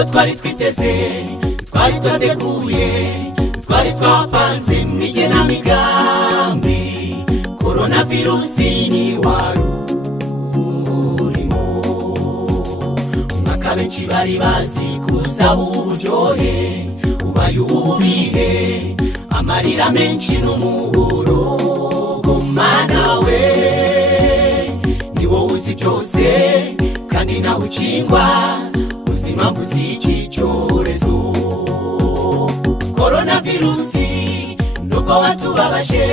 ibyo twari twiteze, twari twateguye, twari twapanze n'igenamigambi. Coronavirusi ni wari urimo, umwaka benshi bari bazi kuzaba uburyohe, ubaye ububihe, amarira menshi n'umuborogo. Mana we, ni wowe uzi byose kandi nawe ukingwa, uzi impamvu z'iki cyorezo. Coronavirusi nubwo watubabaje,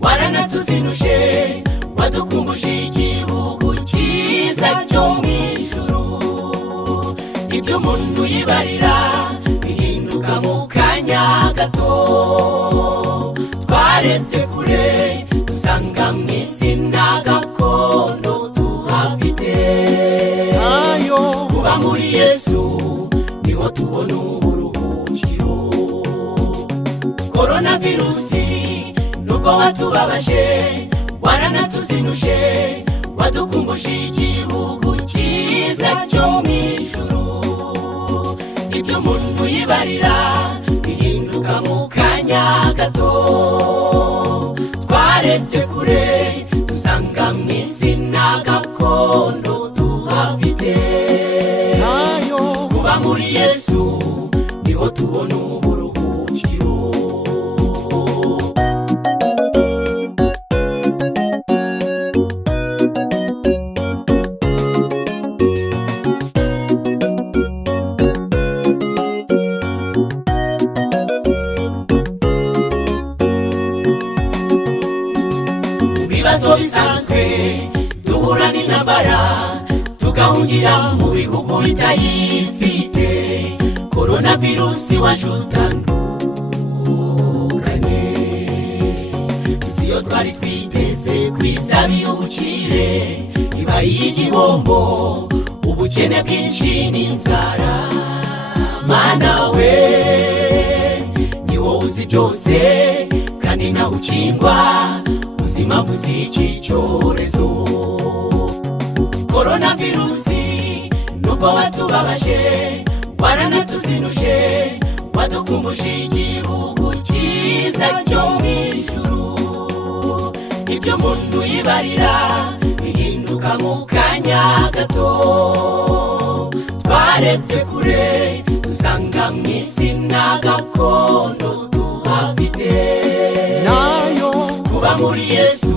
waranatuzinuje, wadukumbuje igihugu cyiza cyo mw'ijuru. Ibyo umuntu yibarira bihinduka mu kanya gato. Twarebye kure dusanga mw'isi nta gakondo tuhafite. Kuba muri Yesu niho tubona uburuhukiro. Coronavirusi nubwo watubabaje, waranatuzinuje, wadukumbuje igihugu cyiza cyo mw'ijuru. Ibyo umuntu yibarira bihinduka mu kanya gato. Twarebye kure dusanga mw'isi nta gakondo tuhafite. Kuba muri Yesu niho tubona uburuhukiro. Ibibazo bisanzwe duhura n'intambara, tugahungira mu bihugu bitayifite. Coronavirusi waje utandukanye, siyo twari twiteze kwisabiye ubukire, ibaye igihombo, ubukene bwinshi n'inzara. Mana we, ni wowe uzi byose kandi nawe ukingwa, uzi impamvu z'iki cyorezo. Coronavirusi nubwo watubabaje, waranatuzinuje, wadukumbuje igihugu cyiza cyo mw'ijuru. Ibyo umuntu yibarira bihinduka mu kanya gato. Twarebye kure dusanga mw'isi nta gakondo tuhafite. Kuba muri Yesu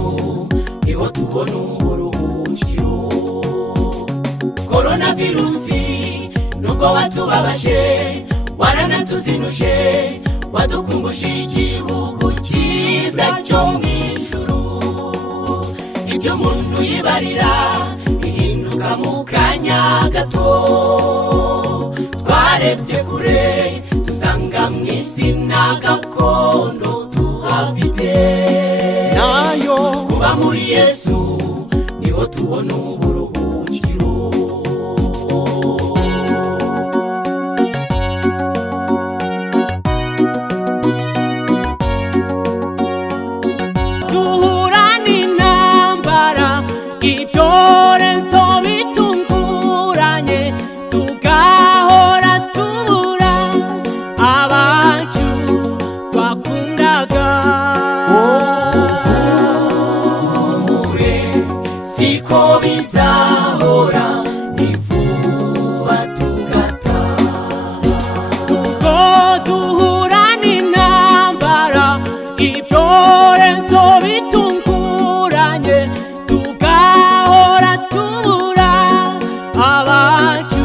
niho tubona uburuhukiro. Coronavirusi nubwo watubabaje, waranatuzinuje, wadukumbuje igihugu cyiza cyo mw'ijuru. Ibyo umuntu yibarira bihinduka mu kanya gato. Twarebye kure dusanga mw'isi nta gakondo tuhafite. Kuba muri Yesu niho tubona uburuhukiro. Duhura n'intambara, ibyorezo bitunguranye, tugahora tubura abacu twakundaga. Siko bizahora, ni vuba tugataha. Ubwo duhura n'intambara, ibyorezo bitunguranye, tugahora tubura abacu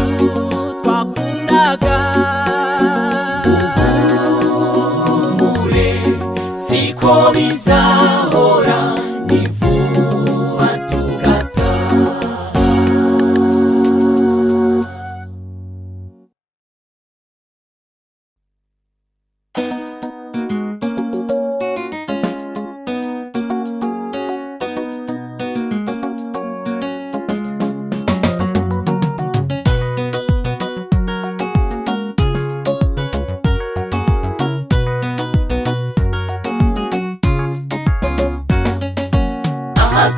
twakundaga. Siko bizahora, ni vuba tugataha.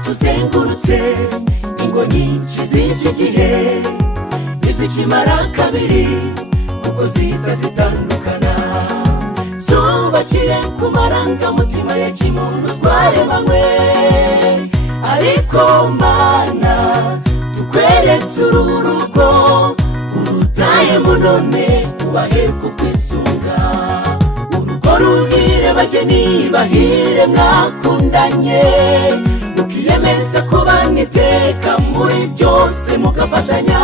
Tuzengurutse ingo nyinshi z'iki gihe, izikimara kabiri kuko zitandukana. Zubakire ku marangamutima ya kimuntu twaremanywe, ariko Mana tukweretse uru rugo urutayemo none ubahe kukwisunga. Urugo ruhire bageni bahire mwakundanye, mukiyemeza kubana iteka muri byose mugafatanya.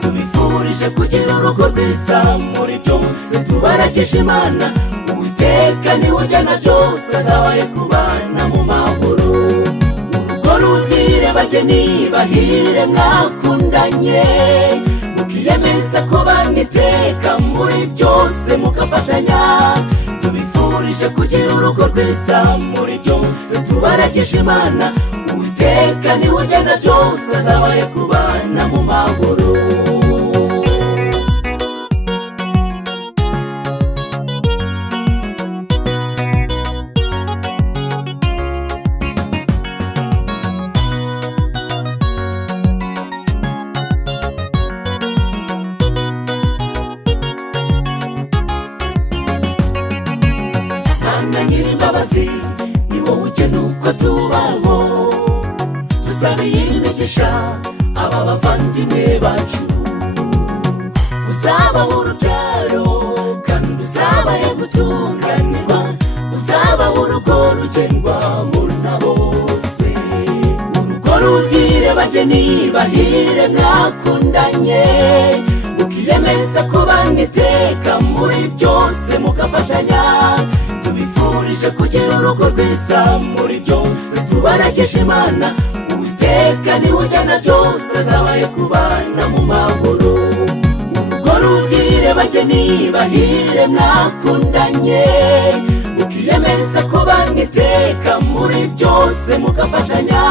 Tubifurije kugira urugo rwiza muri byose, tubaragisha Imana Uwiteka niwe ujyana byose, azabahe kubana mu mahoro. Urugo ruhire bageni bahire mwakundanye, mukiyemeza kubana iteka muri byose mugafatanya. Tubifurije kugira urugo rwiza muri byose, tubaragisha Imana Uwiteka niwe ujyana byose, azabahe kubana mu mahoro. Mana Nyirimbabazi, ni wowe ugena uko tubaho. Dusabiye imigisha aba bavandimwe bacu, uzabaha urubyaro kandi uzabahe gutunganirwa, uzabaha urugo rugendwamo na bose. Urugo ruhire bageni bahire mwakundanye, mukiyemeza kubana iteka muri byose mugafatanya. Tubifurije kugira urugo rwiza muri byose, tubaragisha Imana Uwiteka niwe ujyana byose, azabahe kubana mu mahoro. Urugo ruhire bageni bahire mwakundanye, mukiyemeza kubana iteka muri byose mugafatanya.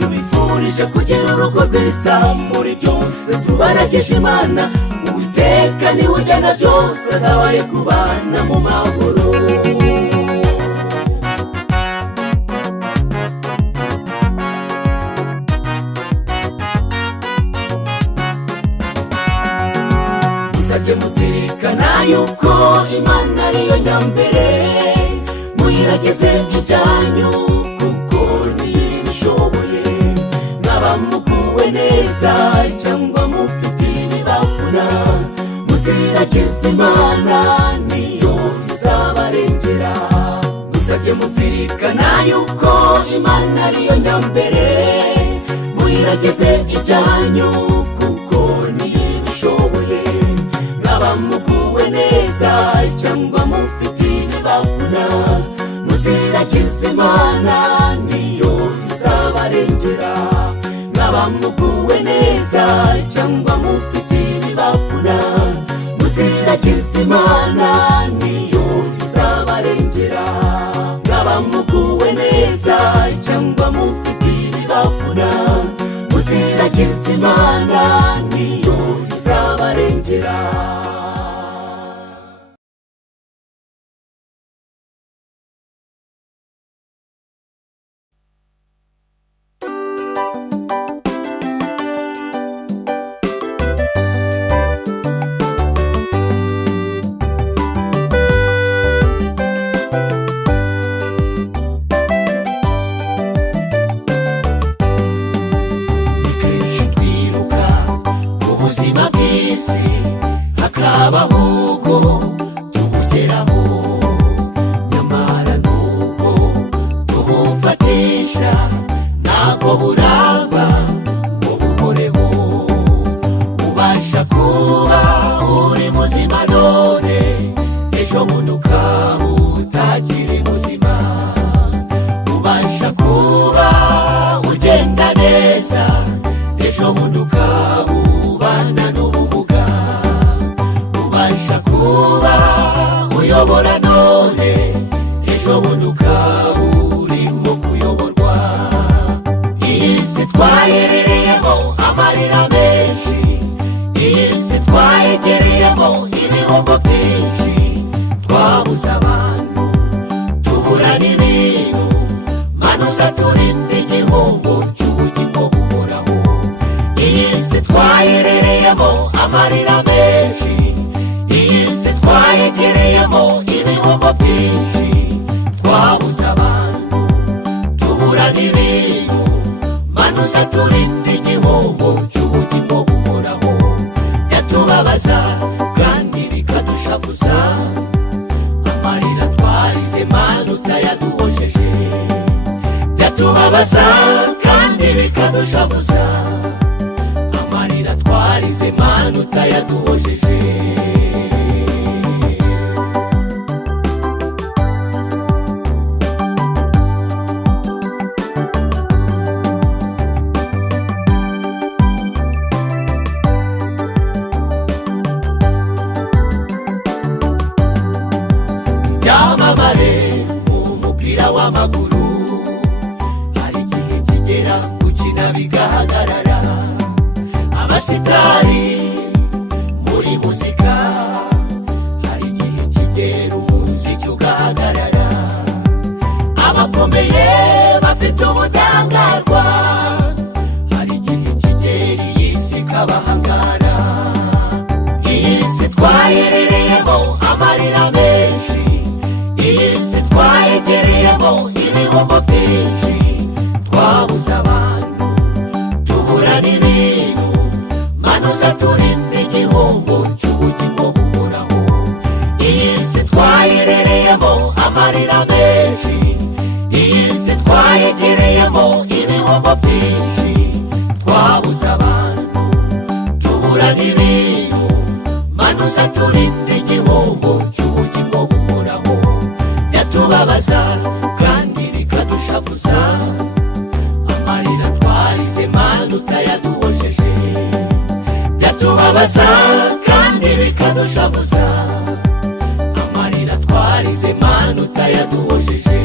Tubifurije kugira urugo rwiza muri byose, tubaragisha Imana Uwiteka niwe ujyana byose, azabahe kubana mu mahoro. Muzajye muzirikana yuko Imana ariyo nyambere, muyirageze ibyanyu kuko niyo ibishoboye. Mwaba muguwe neza cyangwa mufite ibibavuna, muziragize Imana niyo izabarengera. Muzajye muzirikana yuko Imana ariyo nyambere, muyirageze ibyanyu kuko niyo ibishoboye. Mwaba muguwe neza cyangwa mufite ibibavuna, muziragize Imana niyo izabarengera. Mwaba muguwe neza cyangwa mufite ibibavuna, muziragize Imana niyo izabarengera. Mwaba muguwe neza cyangwa mufite ibibavuna, muziragize Imana niyo izabarengera. uyobora none ejo bundi ukaba urimo kuyoborwa. Iyi si twaherereyemo amarira menshi, iyi si twayegereyemo ibihombo byinshi, twabuze abantu tubura n'ibintu, manuza turinde igihombo cy'ubugingo buhoraho. Iyi si twaherereyemo amarira menshi, byinshi twabuze abantu tubura n'ibintu manuza turinde igihombo cy'ubugingo buhoraho byatubabaza kandi bikadushavuza amarira twarize Mana utayaduhojeje byatubabaza kandi bikadushavuza amarira twarize Mana utayaduhojeje byamamare mu mupira w'amaguru hari igihe kigera gukina bigahagarara abasitari muri muzika hari igihe kigera umuziki ugahagarara abakomeye bafite ubudahangarwa hari igihe kigera iyi si ikabahangara iyi si twayerereyemo amarira menshi iyi si twayegereyemo ibihombo byinshi twabuze abantu tubura n'ibintu manuza turinde igihombo cy'ubugingo buhoraho iyi si twayerereyemo amarira menshi iyi si twayegereyemo ibihombo byinshi twabuze abantu tubura n'ibintu manuza turinde igihombo cy'ubugingo buhoraho byatubabaza kandi bikadushavuza amarira twarize Mana utayaduhojeje byatubabaza kandi bikadushavuza amarira twarize Mana utayaduhojeje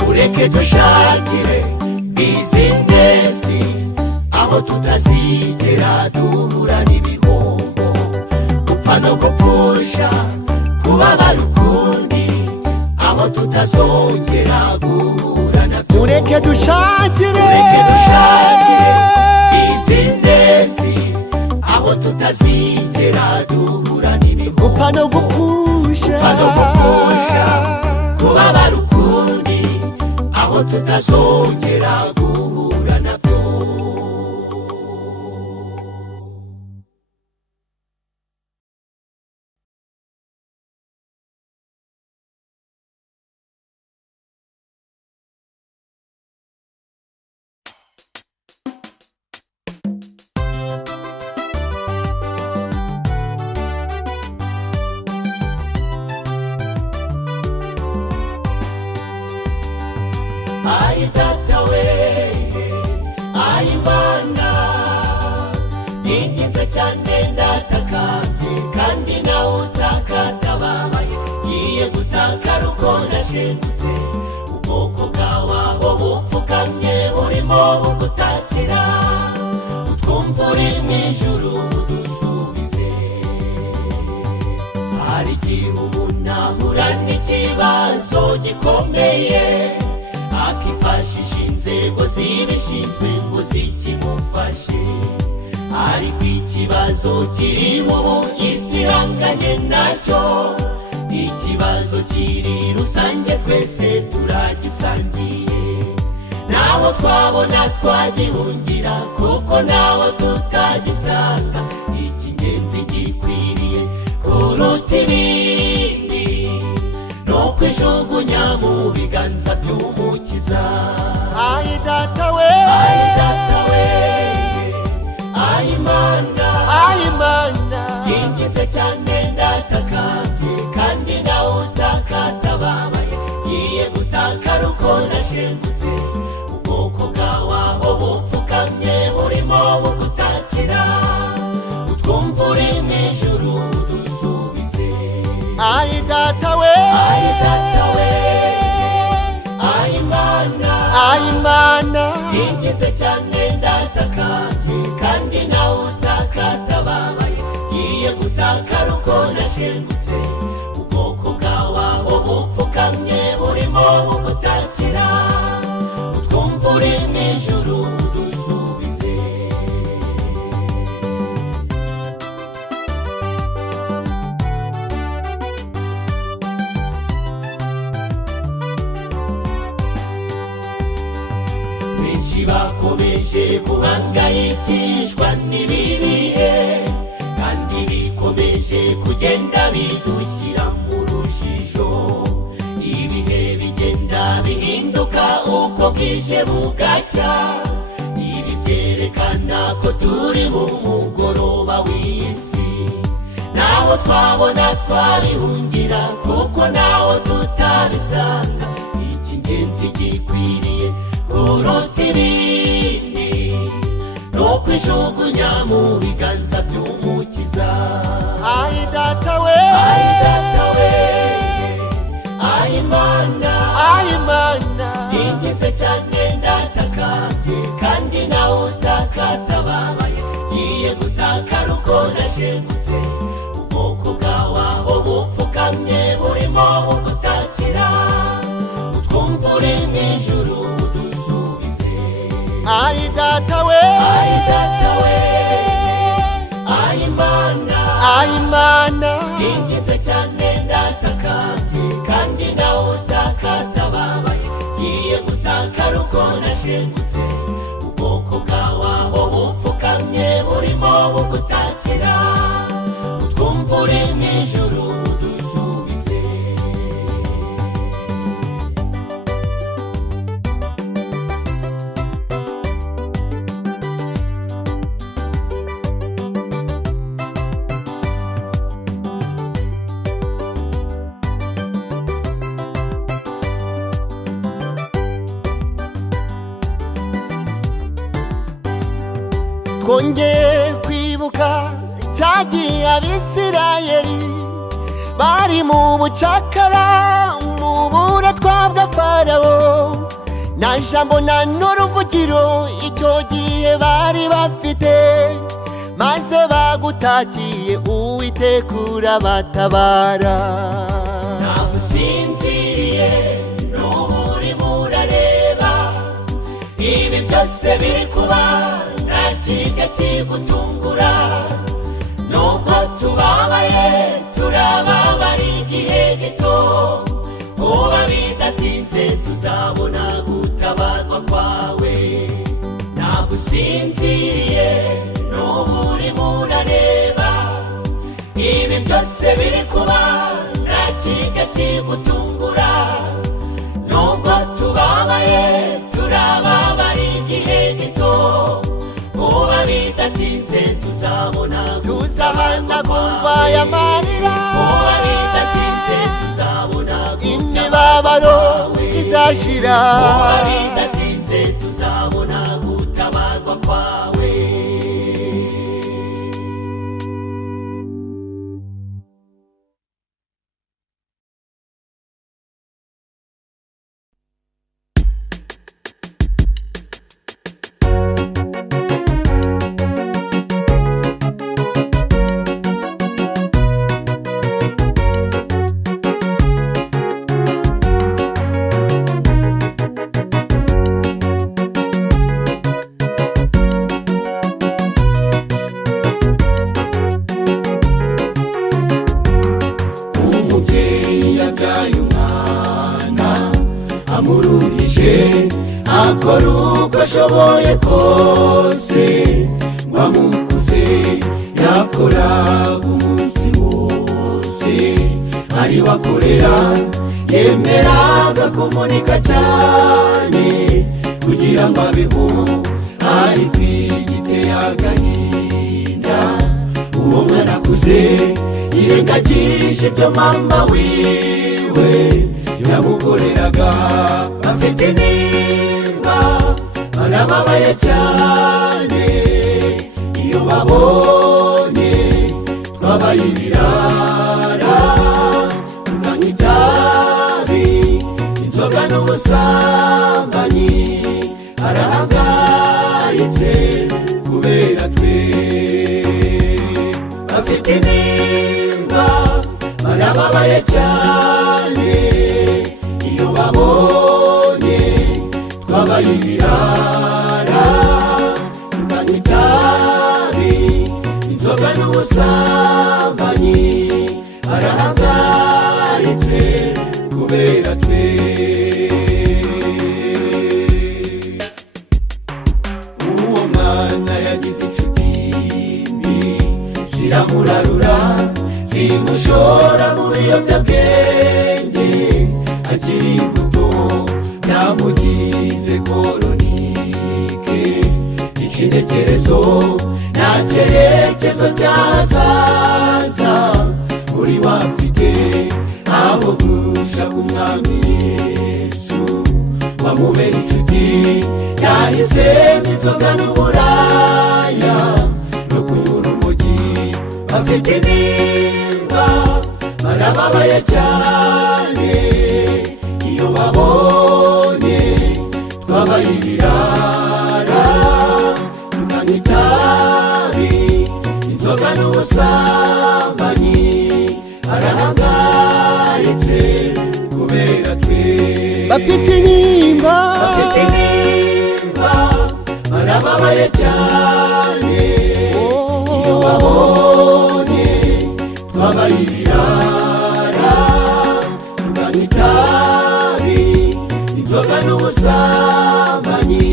mureke dushakire bizinesi aho tutazigera duhura n'ibihombo gupfa no gupfusha kubabara ukundi aho tutazongera guhura nabyo mureke dushakire bizinesi aho tutazigera duhura n'ibihombo gupfa no gupfusha kubabara ukundi aho tutazongera guhura nabyo Ai data we, ai Mana ninginze cyane ndatakambye kandi nawe utakatababaye ngiye gutakara uko nashengutse ubwoko bwawe aho bupfukamye burimo bugutakira utwumva uri mu ijuru udusubize hari igihe umuntu ahura n'ikibazo gikomeye akifashisha inzego zibishinzwe ngo zikimufashe ariko ikibazo kiriho ubu isi ihanganye nacyo ikibazo kiri rusange twese turagisangiye naho twabona twagihungira kuko naho tutagisanga icy'ingenzi gikwiriye kuruta ibindi no kwijugunya mu biganza by'umukiza ai data we ai Mana ninginze cyane ndatakambye kandi nawe utakatababaye ngiye gutakara uko nashengutse ubwoko bwawe aho bupfukamye burimo bugutakira utwumva uri mu ijuru udusubize ai data we ai Mana ninginze cyane ndatakambye kandi nawe utakatababaye ngiye gutakara ruko nashengutse ubwoko bwawe aho bupfukamye burimo bugutakira utwumva uri mu ijuru udusubize benshi bakomeje guhangayikishwa n'ibibihe kandi bikomeje kugenda bidushyira mu rujijo ibihe bigenda bihinduka uko bwije bugacya ibi byerekana ko turi mu mugoroba w'isi naho twabona twabihungira kuko naho tutabisanga icy'ingenzi gikwiriye kuruta ibindi nukwijugunya mu biganza by'umukiza ayi data we ayi mana ndingitse cyane ndatakambye kandi nawe utakatababaye ngiye gutakara uko nashengutse ubwoko bwawe aho bupfukamye burimo bugutakira utwumva uri mu ijuru udusubize ayi data we ayi mana ndingitse cyane ndatakambye kandi nawe utakatababaye ngiye gutakara uko nashengutse ubwoko bwawe aho bupfukamye burimo bugutakira utwumva uri mu ijuru udusubize twongeye kwibuka cyagiye abisirayeli bari mu bucakara mu buretwa bwa farawo nta jambo nta n'uruvugiro icyo gihe bari bafite maze bagutakiye uwiteka urabatabara ntabwo usinziriye n'ubu urimo urareba ibi byose biri kuba nta kijya kigutungura nubwo tubabaye turababara igihe gito vuba bidatinze tuzabona gutabarwa kwawe ntabwo usinziriye n'ubu urimo urareba ibi byose biri kuba nta kijya kigutungura nubwo tubabaye turababara igihe gito vuba bidatinze tuzabona tuzahanagurwa y'amarira vuba bidatinze tuzabona imibabaro izashira vuba bidatinze tuzabona gutabarwa kwawe amuruhije akora uko ashoboye kose ngo amukuze yakoraga umunsi wose ari wakorera yemeraga kuvunika cyane kugira ngo abeho ari kwigiteye agahinda uwo mwana akuze yirengagije ibyo mama wiwe yamukoreraga afite intimba barababaye cyane iyo babonye twabaye ibirara tukanywa itabi inzoga n'ubusambanyi arahangayitse kubera twe bafite intimba barababaye cyane iyo babonye twabaye ibirara tukanywa itabi inzoga n'ubusambanyi barahangayitse kubera twe uwo mwana yagize inshuti mbi ziramurarura zimushora mu biyobyabwenge akiri muto byamugize koronike ikinekerezo nta cyerekezo cy'ahazaza uri wafite aho gushaka umwami Yesu wamubera inshuti yahisemo inzoga n'uburaya no kunywa urumogi bafite intimba barababaye cyane iyo babonye twabaye ibirara tukanywa itabi inzoga n'ubusambanyi barahangayitse kubera twe bafite intimba barababaye cyane iyo babonye twabaye ibirara tukanywa itabi inzoga n'ubusambanyi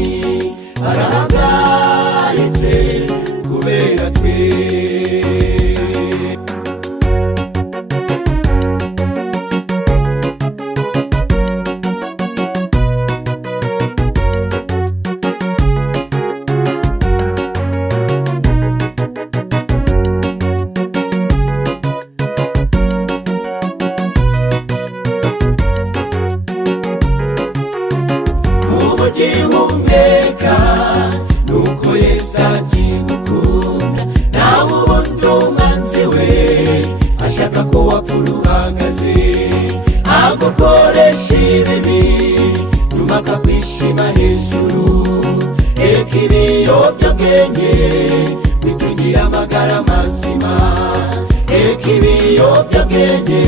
barahangayitse kubera twe ugihumeka nuko Yesu akigukunda nawe ubundi umwanzi we ashaka ko wapfa uhagaze agukoresha ibibi nyuma akakwishima hejuru reka ibiyobyabwenge bitugira amagara mazima reka ibiyobyabwenge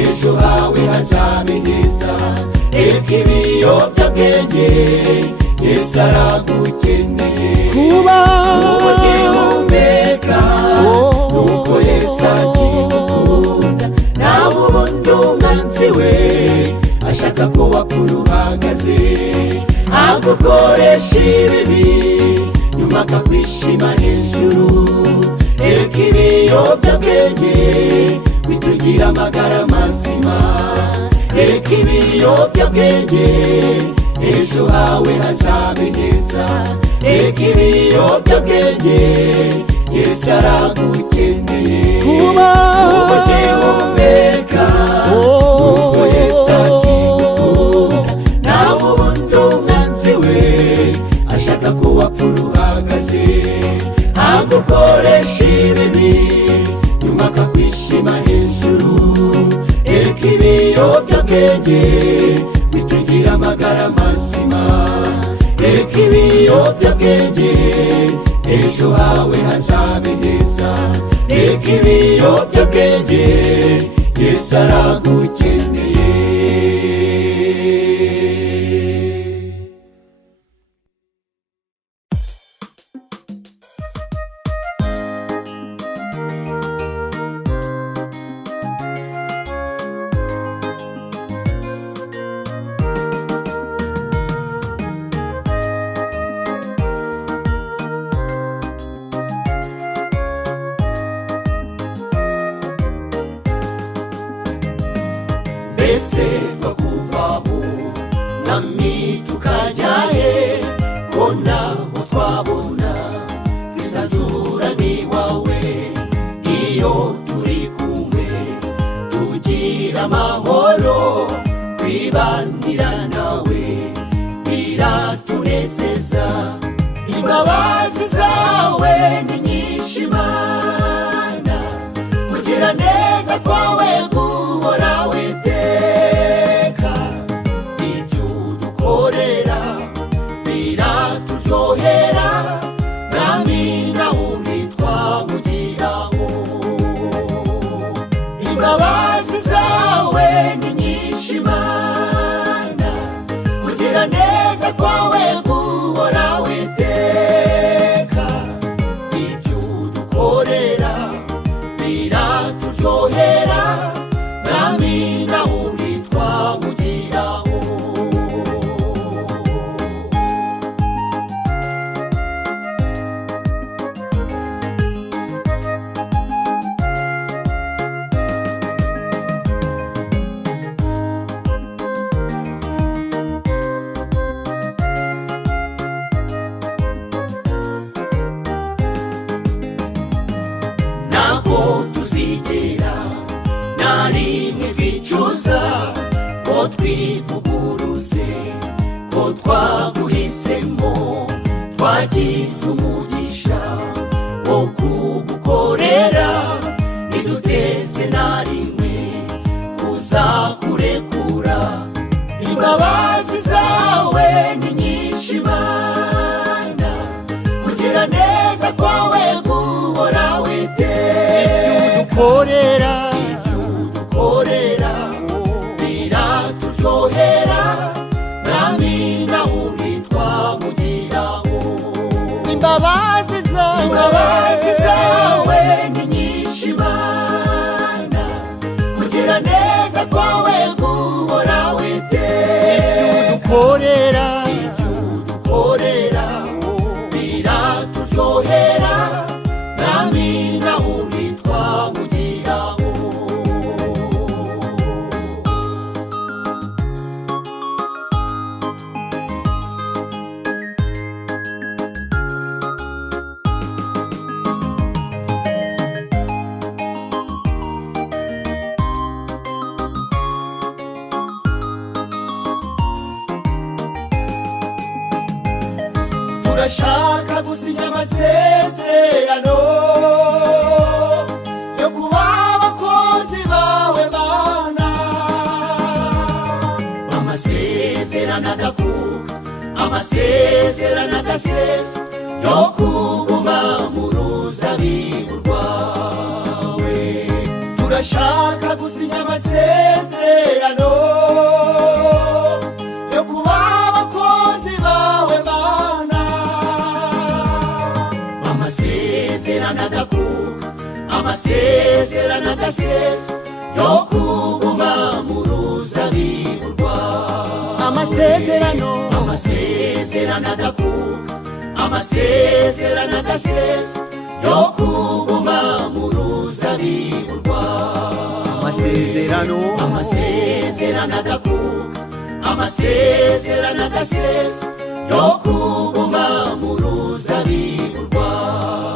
ejo hawe hazabe heza reka ibiyobyabwenge Yesu aragukeneye kuba ugihumeka nuko Yesu akigukunda nawe ubundi umwanzi we ashaka ko wapfa uhagaze agukoresha ibibi nyuma akakwishima hejuru reka ibiyobyabwenge bitugira amagara mazima reka ibiyobyabwenge ejo hawe hazabe heza reka ibiyobyabwenge Yesu aragukeneye kuba ugihumeka nuko Yesu akigukunda nawe ubundi umwanzi we ashaka ko wapfa uhagaze agukoresha ibibi nyuma akakwishima hejuru reka ibiyobyabwenge bitugira amagara mazima reka ibiyobyabwenge ejo hawe hazabe heza reka ibiyobyabwenge Yesu aragukeneye mbese twakuvaho nami tukajyahe ko naho twabona twisanzura n'iwawe iyo turi kumwe tugira amahoro kwibanira nawe biratunezeza imbabazi zawe ni nyinshi Mana kugira neza kwawe guhora witeka ibyo dukorera biraturyohera nami nawe ntitwamugiraho imbabazi twivuguruze ko twaguhisemo, twagize umugisha wo kugukorera, ntiduteze na rimwe kuzakurekura. Imbabazi zawe ni nyinshi Mana, kugira neza kwawe guhora witeka. Ibyo udukorera biraturyohera, nami nawe ntitwamugiraho. Imbabazi zawe ni nyinshi Mana, kugira neza kwawe guhora witeka. Ibyo udukorera biraturyohera, nami nawe ntitwamugiraho. Turashaka gusinya amasezerano yo kuba abakozi bawe Mana, amasezerano adakuka, amasezerano adasesa, yo kuguma mu ruzabibu rwawe. Turashaka gusinya amasezerano yo kuba abakozi bawe Mana, amasezerano adakuka, amasezerano adasesa, yo kuguma mu ruzabibu rwawe. amasezerano Adakuka, amasezerano adasesa, yo kuguma mu ruzabibu rwawe. amasezerano Adakuka, amasezerano adasesa, yo kuguma mu ruzabibu rwawe.